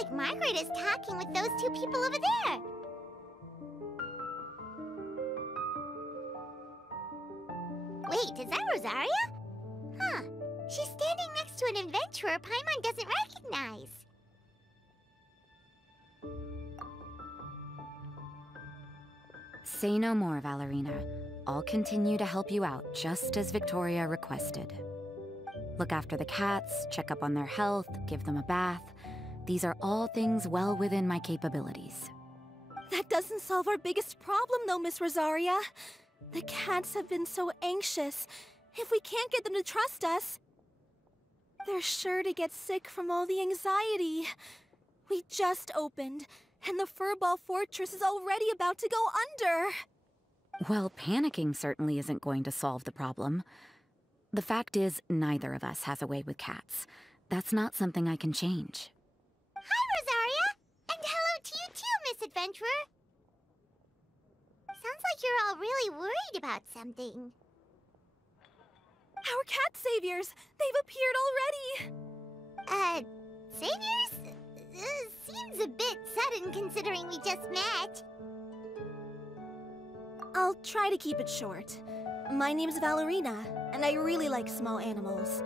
like Margaret is talking with those two people over there. Wait, is that Rosaria? Huh. She's standing next to an adventurer Paimon doesn't recognize. Say no more, Valerina. I'll continue to help you out, just as Victoria requested. Look after the cats, check up on their health, give them a bath. These are all things well within my capabilities. That doesn't solve our biggest problem, though, Miss Rosaria. The cats have been so anxious. If we can't get them to trust us, they're sure to get sick from all the anxiety. We just opened, and the Furball Fortress is already about to go under. Well, panicking certainly isn't going to solve the problem. The fact is, neither of us has a way with cats. That's not something I can change. Hi, Rosaria! And hello to you too, Miss Adventurer! Sounds like you're all really worried about something. Our cat saviors! They've appeared already! Saviors? Seems a bit sudden considering we just met. I'll try to keep it short. My name's Valerina, and I really like small animals.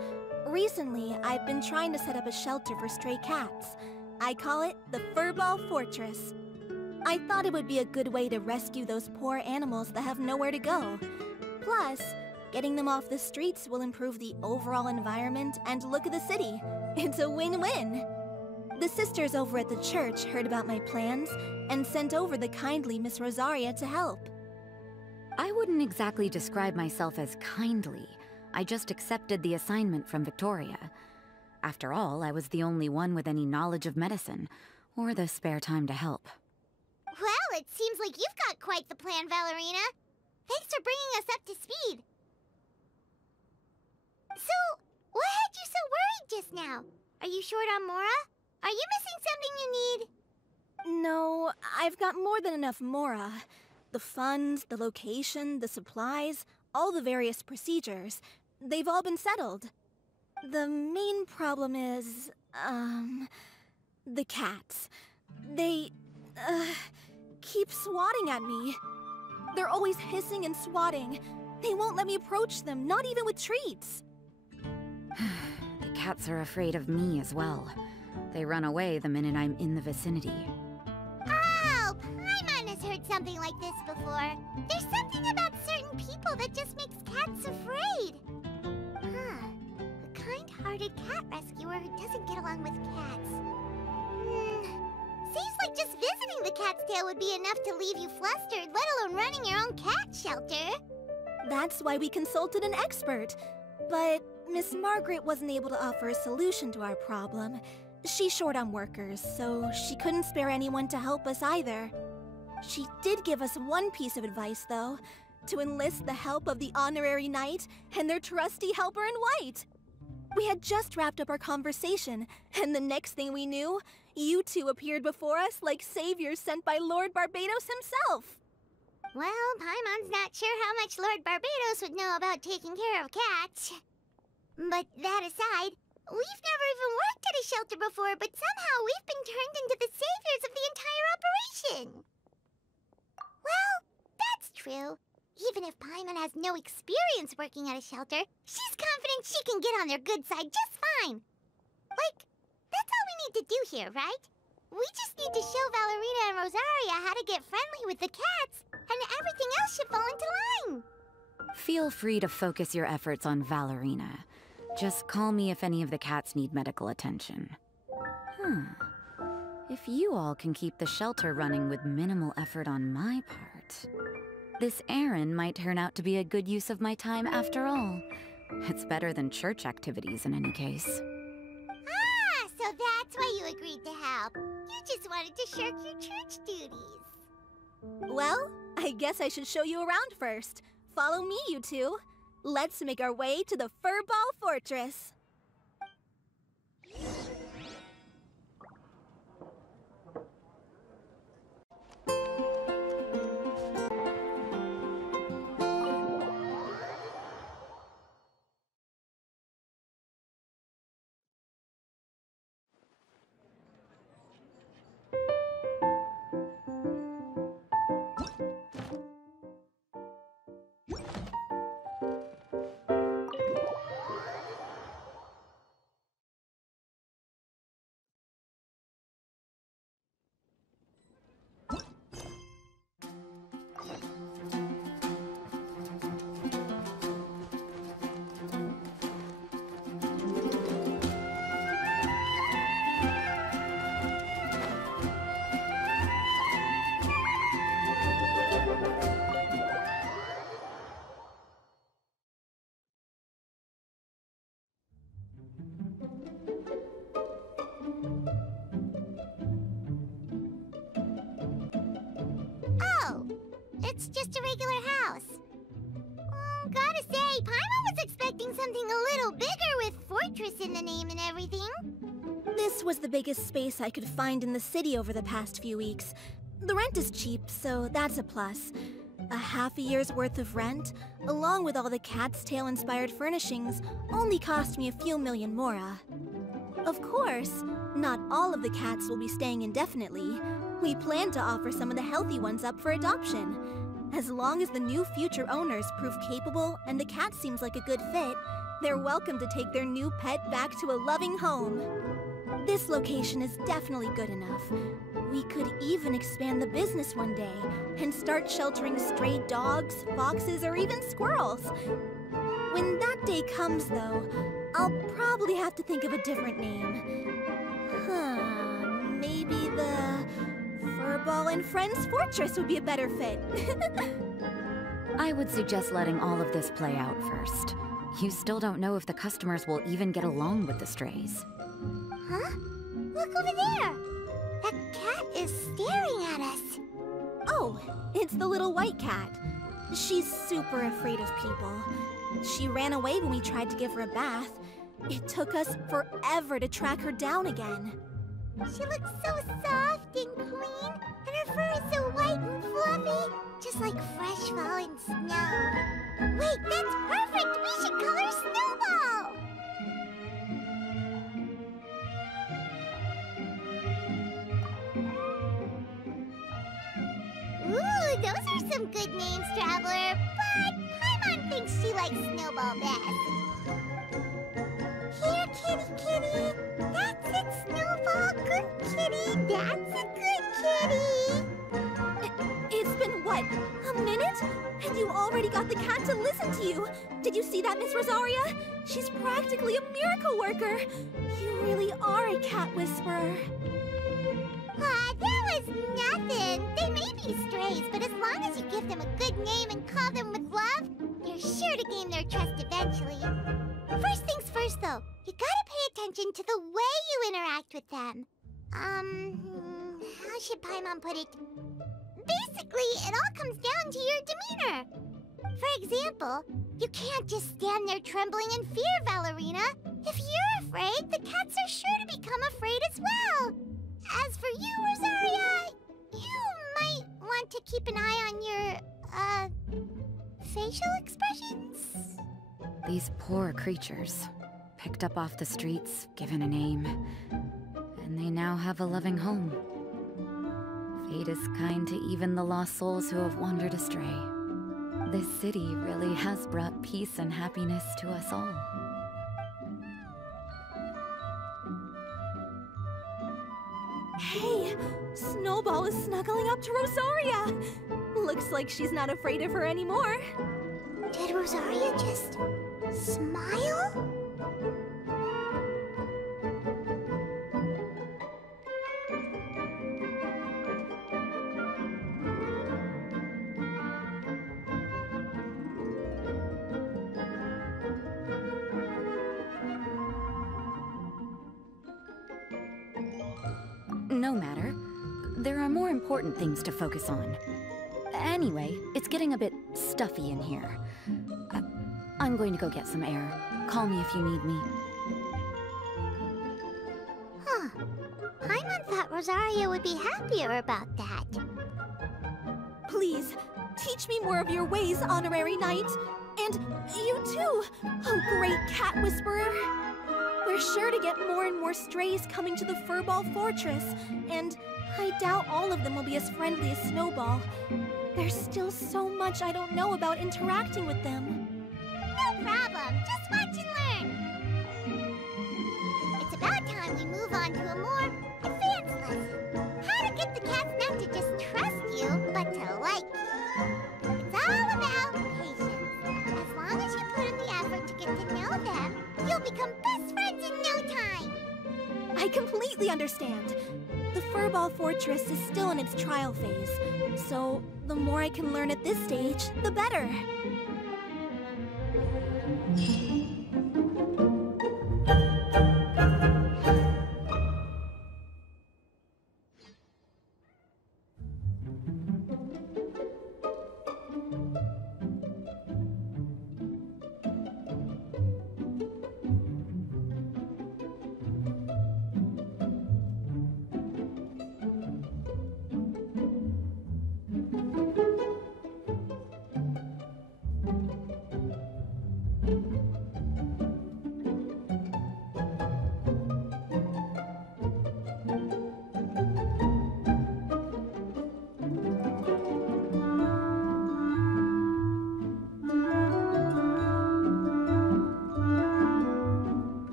Recently, I've been trying to set up a shelter for stray cats. I call it the Furball Fortress. I thought it would be a good way to rescue those poor animals that have nowhere to go. Plus, getting them off the streets will improve the overall environment and look of the city. It's a win-win. The sisters over at the church heard about my plans and sent over the kindly Miss Rosaria to help. I wouldn't exactly describe myself as kindly. I just accepted the assignment from Victoria. After all, I was the only one with any knowledge of medicine, or the spare time to help. Well, it seems like you've got quite the plan, Valerina. Thanks for bringing us up to speed. So, what had you so worried just now? Are you short on Mora? Are you missing something you need? No, I've got more than enough Mora. The funds, the location, the supplies, all the various procedures, they've all been settled. The main problem is, the cats. They, keep swatting at me. They're always hissing and swatting. They won't let me approach them, not even with treats. The cats are afraid of me as well. They run away the minute I'm in the vicinity. Oh, Paimon has heard something like this before. There's something about certain people that just makes cats afraid. Huh. A kind-hearted cat rescuer who doesn't get along with cats. Seems like just visiting the cat's tail would be enough to leave you flustered, let alone running your own cat shelter. That's why we consulted an expert. But Miss Margaret wasn't able to offer a solution to our problem. She's short on workers, so she couldn't spare anyone to help us either. She did give us one piece of advice, though, to enlist the help of the Honorary Knight and their trusty helper in white. We had just wrapped up our conversation, and the next thing we knew, you two appeared before us like saviors sent by Lord Barbados himself. Well, Paimon's not sure how much Lord Barbados would know about taking care of cats. But that aside, we've never even worked at a shelter before, but somehow we've been turned into the saviors of the entire operation. Well, that's true. Even if Paimon has no experience working at a shelter, she's confident she can get on their good side just fine. Like, that's all we need to do here, right? We just need to show Valerina and Rosaria how to get friendly with the cats, and everything else should fall into line. Feel free to focus your efforts on Valerina. Just call me if any of the cats need medical attention. If you all can keep the shelter running with minimal effort on my part, this errand might turn out to be a good use of my time after all. It's better than church activities in any case. Ah, so that's why you agreed to help. You just wanted to shirk your church duties. Well, I guess I should show you around first. Follow me, you two. Let's make our way to the Furball Fortress. Fortress in the name and everything. This was the biggest space I could find in the city over the past few weeks. The rent is cheap, so that's a plus. A half a year's worth of rent, along with all the Cat's Tail-inspired furnishings, only cost me a few million mora. Of course, not all of the cats will be staying indefinitely. We plan to offer some of the healthy ones up for adoption. As long as the new future owners prove capable and the cat seems like a good fit, they're welcome to take their new pet back to a loving home. This location is definitely good enough. We could even expand the business one day and start sheltering stray dogs, foxes, or even squirrels. When that day comes, though, I'll probably have to think of a different name. Maybe the Furball and Friends Fortress would be a better fit. I would suggest letting all of this play out first. You still don't know if the customers will even get along with the strays. Huh? Look over there! That cat is staring at us. Oh, it's the little white cat. She's super afraid of people. She ran away when we tried to give her a bath. It took us forever to track her down again. She looks so soft and clean, and her fur is so white and fluffy, just like fresh fallen snow. Wait, that's perfect! We should call her Snowball! Ooh, those are some good names, Traveler, but Paimon thinks she likes Snowball best. Here, kitty, kitty. That's it, Snowball. Good kitty. That's a good kitty. It's been, what, a minute? And you already got the cat to listen to you. Did you see that, Miss Rosaria? She's practically a miracle worker. You really are a cat whisperer. That was nothing. They may be strays, but as long as you give them a good name and call them with love, you're sure to gain their trust eventually. First things first, though, you gotta pay attention to the way you interact with them. How should Paimon put it? Basically, it all comes down to your demeanor. For example, you can't just stand there trembling in fear, Valerina. If you're afraid, the cats are sure to become afraid as well. As for you, Rosaria, you might want to keep an eye on your, facial expressions. These poor creatures, picked up off the streets, given a name, and they now have a loving home. Fate is kind to even the lost souls who have wandered astray. This city really has brought peace and happiness to us all. Hey, Snowball is snuggling up to Rosaria. Looks like she's not afraid of her anymore. Did Rosaria just smile? No matter. There are more important things to focus on. Anyway, it's getting a bit stuffy in here. I'm going to go get some air. Call me if you need me. Huh. Paimon thought Rosaria would be happier about that. Please, teach me more of your ways, Honorary Knight. And you too, oh great cat whisperer. We're sure to get more and more strays coming to the Furball Fortress, and I doubt all of them will be as friendly as Snowball. There's still so much I don't know about interacting with them. No problem. Just watch and learn. It's about time we move on to a more advanced lesson. How to get the cats not to just trust you, but to like you. It's all about patience. As long as you put in the effort to get to know them, you'll become best friends in no time. I completely understand. The Furball Fortress is still in its trial phase, so the more I can learn at this stage, the better.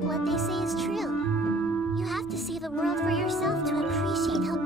What they say is true. You have to see the world for yourself to appreciate how...